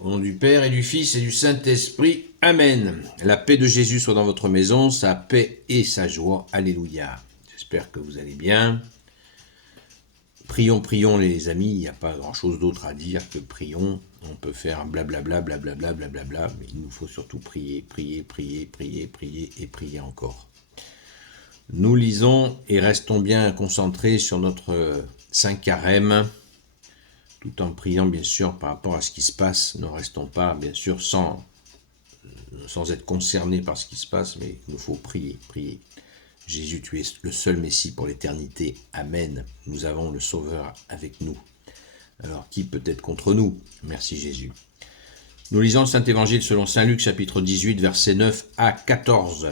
Au nom du Père et du Fils et du Saint-Esprit. Amen. La paix de Jésus soit dans votre maison, sa paix et sa joie. Alléluia. J'espère que vous allez bien. Prions, prions les amis, il n'y a pas grand-chose d'autre à dire que prions. On peut faire blablabla, blablabla, blablabla, mais il nous faut surtout prier, prier, prier, prier, prier et prier encore. Nous lisons et restons bien concentrés sur notre Saint Carême, tout en priant bien sûr par rapport à ce qui se passe. Ne restons pas bien sûr sans être concernés par ce qui se passe, mais il nous faut prier, prier. Jésus, tu es le seul Messie pour l'éternité. Amen. Nous avons le Sauveur avec nous. Alors, qui peut être contre nous? Merci Jésus. Nous lisons le Saint-Évangile selon Saint Luc, chapitre 18, versets 9 à 14.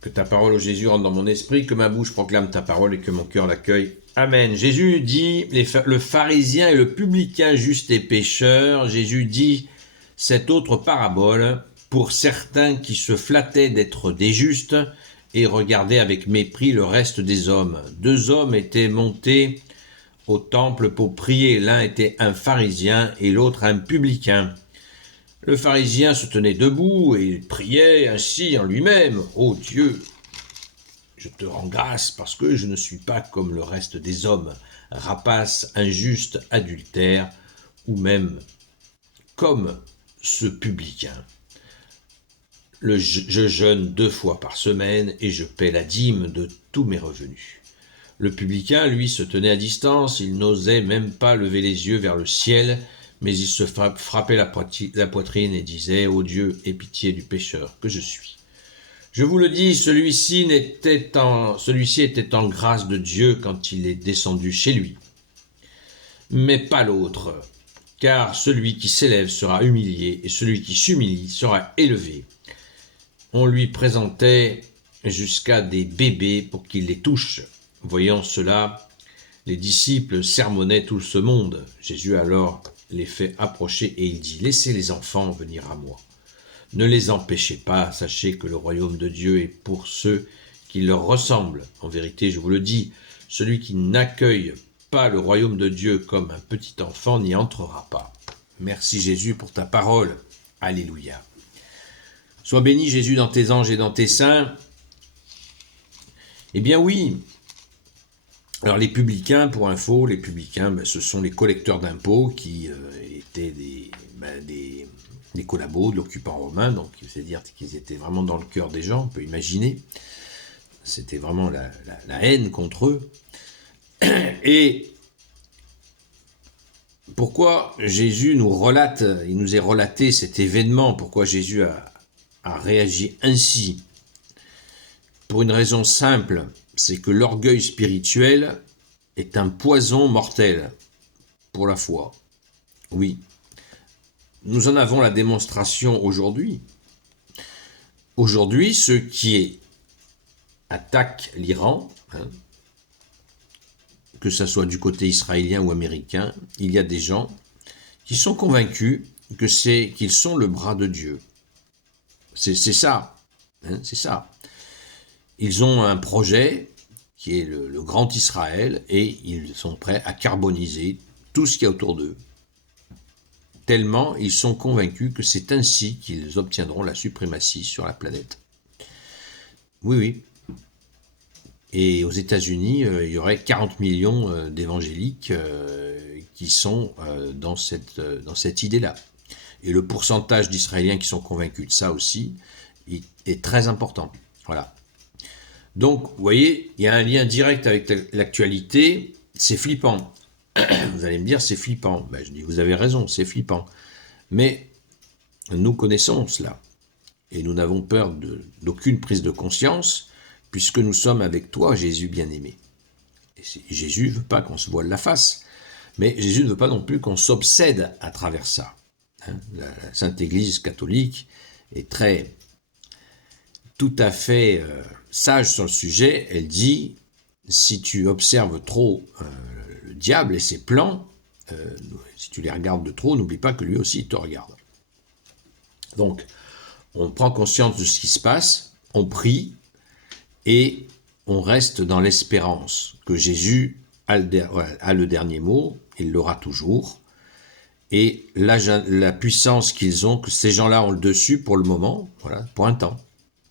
Que ta parole, ô Jésus, rentre dans mon esprit, que ma bouche proclame ta parole et que mon cœur l'accueille. Amen. Jésus dit, le pharisien et le publicain juste et pécheur, Jésus dit cette autre parabole pour certains qui se flattaient d'être des justes et regardaient avec mépris le reste des hommes. 2 hommes étaient montés au temple pour prier. L'un était un pharisien et l'autre un publicain. Le pharisien se tenait debout et priait ainsi en lui-même. « Ô Dieu, je te rends grâce parce que je ne suis pas comme le reste des hommes, rapace, injuste, adultère, ou même comme ce publicain. Je jeûne 2 fois par semaine et je paie la dîme de tous mes revenus. » Le publicain, lui, se tenait à distance, il n'osait même pas lever les yeux vers le ciel, mais il se frappait la poitrine et disait « Ô Dieu, aie pitié du pécheur que je suis. » Je vous le dis, celui-ci était en grâce de Dieu quand il est descendu chez lui, mais pas l'autre, car celui qui s'élève sera humilié et celui qui s'humilie sera élevé. On lui présentait jusqu'à des bébés pour qu'il les touche. Voyant cela, les disciples sermonnaient tout ce monde. Jésus alors les fait approcher et il dit « Laissez les enfants venir à moi. Ne les empêchez pas, sachez que le royaume de Dieu est pour ceux qui leur ressemblent. En vérité, je vous le dis, celui qui n'accueille pas le royaume de Dieu comme un petit enfant n'y entrera pas. » Merci Jésus pour ta parole. Alléluia. Sois béni Jésus dans tes anges et dans tes saints. Eh bien oui. Alors les publicains, pour info, les publicains, ce sont les collecteurs d'impôts qui étaient des collabos de l'occupant romain, donc c'est-à-dire qu'ils étaient vraiment dans le cœur des gens, on peut imaginer. C'était vraiment la haine contre eux. Et pourquoi Jésus nous est relaté cet événement, pourquoi Jésus a réagi ainsi? Pour une raison simple, c'est que l'orgueil spirituel est un poison mortel pour la foi. Oui, nous en avons la démonstration aujourd'hui. Aujourd'hui, ceux qui attaquent l'Iran, que ce soit du côté israélien ou américain, il y a des gens qui sont convaincus qu'ils sont le bras de Dieu. C'est ça, c'est ça. Ils ont un projet qui est le Grand Israël et ils sont prêts à carboniser tout ce qu'il y a autour d'eux. Tellement ils sont convaincus que c'est ainsi qu'ils obtiendront la suprématie sur la planète. Oui, oui. Et aux États-Unis, il y aurait 40 millions d'évangéliques qui sont dans cette idée-là. Et le pourcentage d'Israéliens qui sont convaincus de ça aussi est très important. Voilà. Donc, vous voyez, il y a un lien direct avec l'actualité, c'est flippant. Vous allez me dire, c'est flippant. Ben, je dis, vous avez raison, c'est flippant. Mais nous connaissons cela. Et nous n'avons peur d'aucune prise de conscience, puisque nous sommes avec toi, Jésus bien-aimé. Et Jésus ne veut pas qu'on se voile la face, mais Jésus ne veut pas non plus qu'on s'obsède à travers ça. La Sainte Église catholique est tout à fait sage sur le sujet. Elle dit, si tu observes trop le diable et ses plans, si tu les regardes de trop, n'oublie pas que lui aussi te regarde. Donc, on prend conscience de ce qui se passe, on prie et on reste dans l'espérance que Jésus a le dernier mot, il l'aura toujours, et la puissance qu'ils ont, que ces gens-là ont le dessus pour le moment, voilà, pour un temps,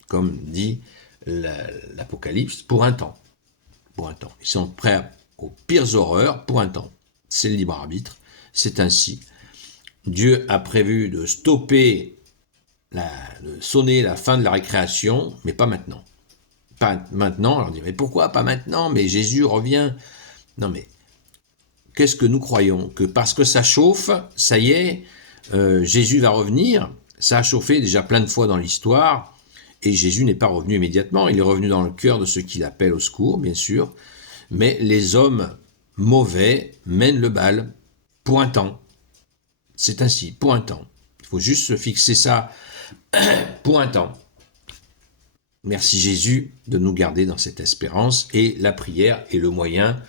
comme dit l'Apocalypse, pour un temps. Pour un temps. Ils sont prêts aux pires horreurs pour un temps. C'est le libre arbitre, c'est ainsi. Dieu a prévu de stopper, de sonner la fin de la récréation, mais pas maintenant. Pas maintenant, alors on dit, mais pourquoi pas maintenant? Mais Jésus revient. Non mais, qu'est-ce que nous croyons? Que parce que ça chauffe, ça y est, Jésus va revenir. Ça a chauffé déjà plein de fois dans l'histoire, et Jésus n'est pas revenu immédiatement. Il est revenu dans le cœur de ceux qui l'appellent au secours, bien sûr, mais les hommes mauvais mènent le bal pour un temps. C'est ainsi, pour un temps. Il faut juste se fixer ça pour un temps. Merci Jésus de nous garder dans cette espérance, et la prière est le moyen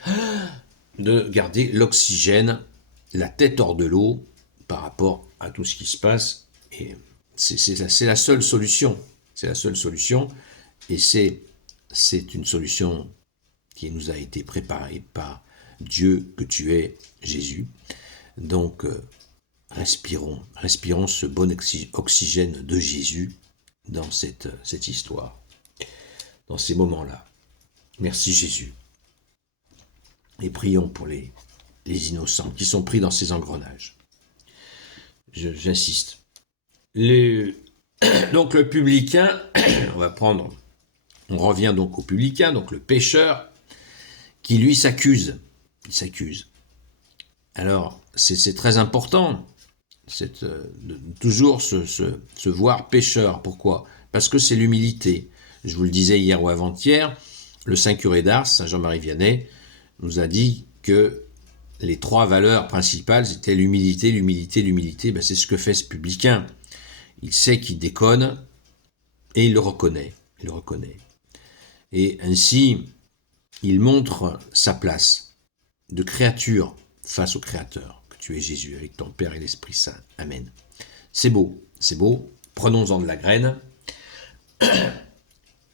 de garder l'oxygène, la tête hors de l'eau par rapport à tout ce qui se passe. Et c'est la seule solution. C'est la seule solution, et c'est une solution qui nous a été préparée par Dieu que tu es, Jésus. Donc, respirons ce bon oxygène de Jésus dans cette histoire, dans ces moments-là. Merci Jésus. Et prions pour les innocents qui sont pris dans ces engrenages. J'insiste. Donc le publicain, on revient donc au publicain, donc le pécheur, qui lui s'accuse. Il s'accuse. Alors, c'est très important, de toujours se voir pécheur. Pourquoi? Parce que c'est l'humilité. Je vous le disais hier ou avant-hier, le Saint Curé d'Ars, Saint Jean-Marie Vianney, nous a dit que les 3 valeurs principales, c'était l'humilité, l'humilité, l'humilité. Ben, c'est ce que fait ce publicain. Il sait qu'il déconne, et il le reconnaît. Il le reconnaît. Et ainsi, il montre sa place de créature face au Créateur, que tu es Jésus, avec ton Père et l'Esprit Saint. Amen. C'est beau, c'est beau. Prenons-en de la graine.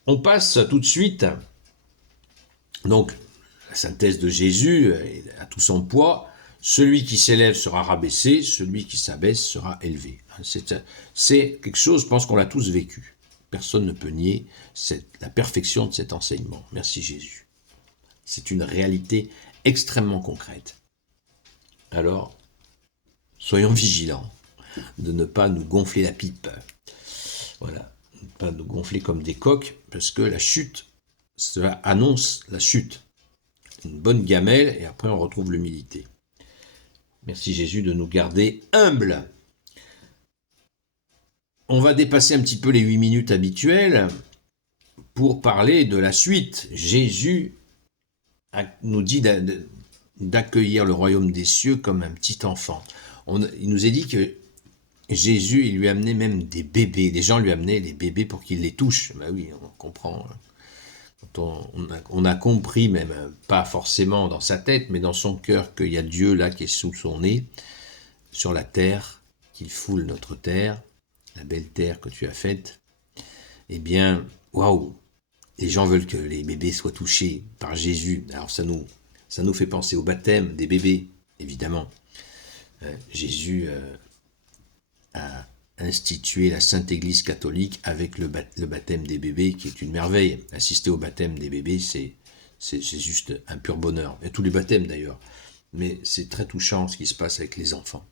On passe tout de suite, donc, la synthèse de Jésus a tout son poids. Celui qui s'élève sera rabaissé, celui qui s'abaisse sera élevé. C'est quelque chose, je pense qu'on l'a tous vécu. Personne ne peut nier la perfection de cet enseignement. Merci Jésus. C'est une réalité extrêmement concrète. Alors, soyons vigilants de ne pas nous gonfler la pipe. Voilà, ne pas nous gonfler comme des coqs, parce que la chute, cela annonce la chute. Une bonne gamelle, et après on retrouve l'humilité. Merci Jésus de nous garder humbles. On va dépasser un petit peu les 8 minutes habituelles pour parler de la suite. Jésus nous dit d'accueillir le royaume des cieux comme un petit enfant. Il nous est dit que Jésus, il lui amenait même des bébés. Les gens lui amenaient les bébés pour qu'il les touche. Ben oui, on comprend. Quand on a compris, même pas forcément dans sa tête, mais dans son cœur, qu'il y a Dieu là qui est sous son nez, sur la terre, qu'il foule notre terre, la belle terre que tu as faite. Eh bien, waouh, les gens veulent que les bébés soient touchés par Jésus. Alors ça nous fait penser au baptême des bébés, évidemment. Jésus a institué la Sainte Église catholique avec le baptême des bébés, qui est une merveille. Assister au baptême des bébés, c'est juste un pur bonheur. Et tous les baptêmes d'ailleurs. Mais c'est très touchant ce qui se passe avec les enfants.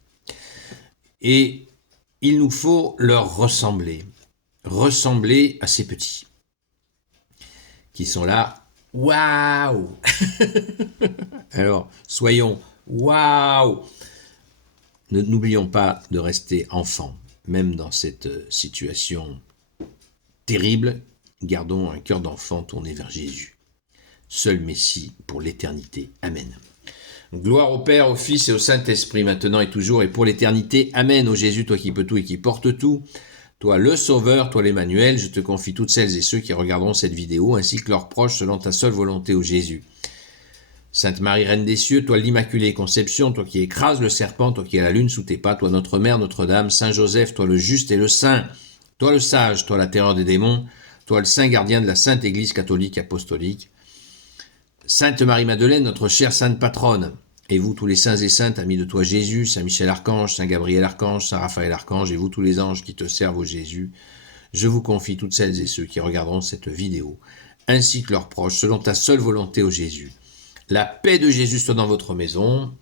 Et il nous faut leur ressembler à ces petits qui sont là. Waouh. Alors, soyons waouh. N'oublions pas de rester enfants, même dans cette situation terrible. Gardons un cœur d'enfant tourné vers Jésus, seul Messie pour l'éternité. Amen. Gloire au Père, au Fils et au Saint-Esprit, maintenant et toujours et pour l'éternité. Amen. Ô Jésus, toi qui peux tout et qui portes tout, toi le Sauveur, toi l'Emmanuel, je te confie toutes celles et ceux qui regarderont cette vidéo, ainsi que leurs proches, selon ta seule volonté, ô Jésus. Sainte Marie, Reine des cieux, toi l'Immaculée Conception, toi qui écrases le serpent, toi qui as la lune sous tes pas, toi notre Mère, Notre-Dame, Saint Joseph, toi le juste et le saint, toi le sage, toi la terreur des démons, toi le saint gardien de la Sainte Église catholique apostolique, Sainte Marie-Madeleine, notre chère Sainte Patronne, Et vous, tous les saints et saintes, amis de toi Jésus, Saint Michel Archange, Saint Gabriel Archange, Saint Raphaël Archange, et vous, tous les anges qui te servent au Jésus, je vous confie toutes celles et ceux qui regarderont cette vidéo, ainsi que leurs proches, selon ta seule volonté au Jésus. La paix de Jésus soit dans votre maison,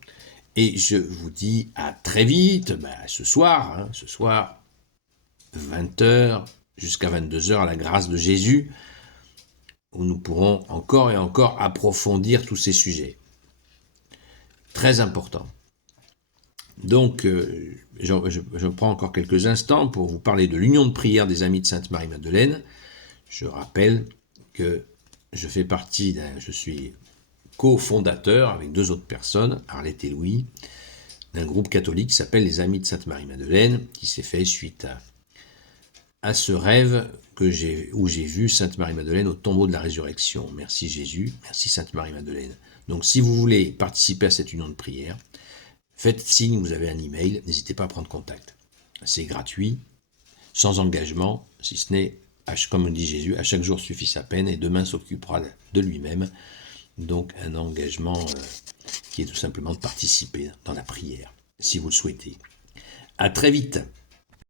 et je vous dis à très vite, ce soir, 20h jusqu'à 22h, à la grâce de Jésus, où nous pourrons encore et encore approfondir tous ces sujets. Très important. Donc, je prends encore quelques instants pour vous parler de l'union de prière des Amis de Sainte-Marie-Madeleine. Je rappelle que je suis cofondateur avec 2 autres personnes, Arlette et Louis, d'un groupe catholique qui s'appelle les Amis de Sainte-Marie-Madeleine, qui s'est fait suite à ce rêve où j'ai vu Sainte Marie-Madeleine au tombeau de la résurrection. Merci Jésus, merci Sainte Marie-Madeleine. Donc si vous voulez participer à cette union de prière, faites signe, vous avez un email, n'hésitez pas à prendre contact. C'est gratuit, sans engagement, si ce n'est, comme dit Jésus, à chaque jour suffit sa peine et demain s'occupera de lui-même. Donc un engagement qui est tout simplement de participer dans la prière, si vous le souhaitez. À très vite.